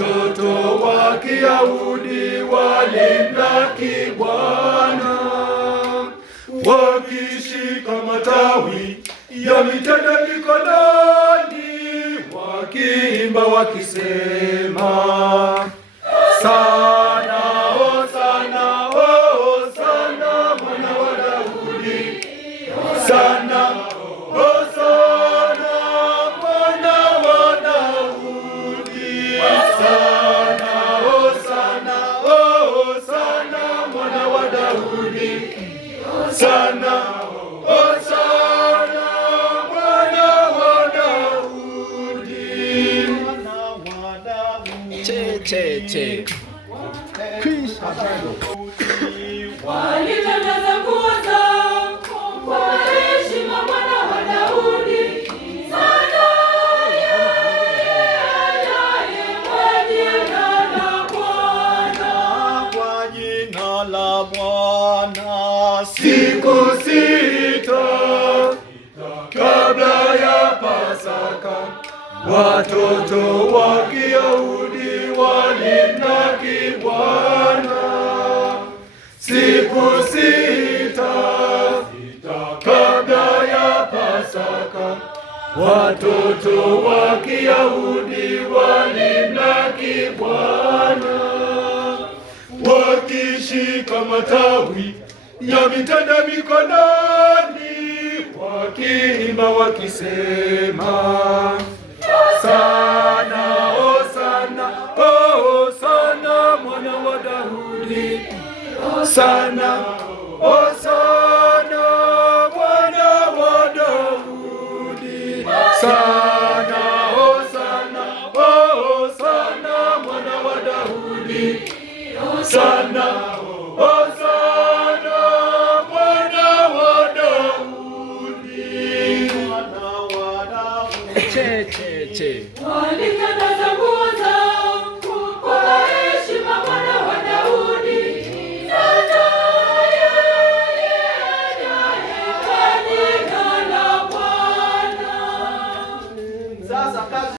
Watoto wa Kiyahudi walimlaki Bwana, wakishika matawi ya mitende mikononi, wakiimba wakisema, Sana, Hosana, Hosana mwana wa Daudi, Sana, Hosana mwana wa Daudi, Sana, Hosana, Hosana mwana wa Daudi, Sana, Hosana mwana wa Daudi. Che. Walitandaza nguo zao kwa heshima mwana wa Daudi, Sana yeye kwa jina la Bwana. Kwa jina la Bwana. Siku sita kabla ya Pasaka, watoto wa Kiyahudi walimlaki Bwana. Siku sita kabla ya Pasaka, watoto wa Kiyahudi walimlaki Bwana, wakishika matawi ya mitende mikononi, wakiimba wakisema, Sana, Hosana, Hosana mwana wa Daudi, Sana, Hosana mwana wa Daudi, Sana, Hosana, Hosana mwana wa Daudi, Sana, Hosana mwana wa Daudi. Che. Walitandaza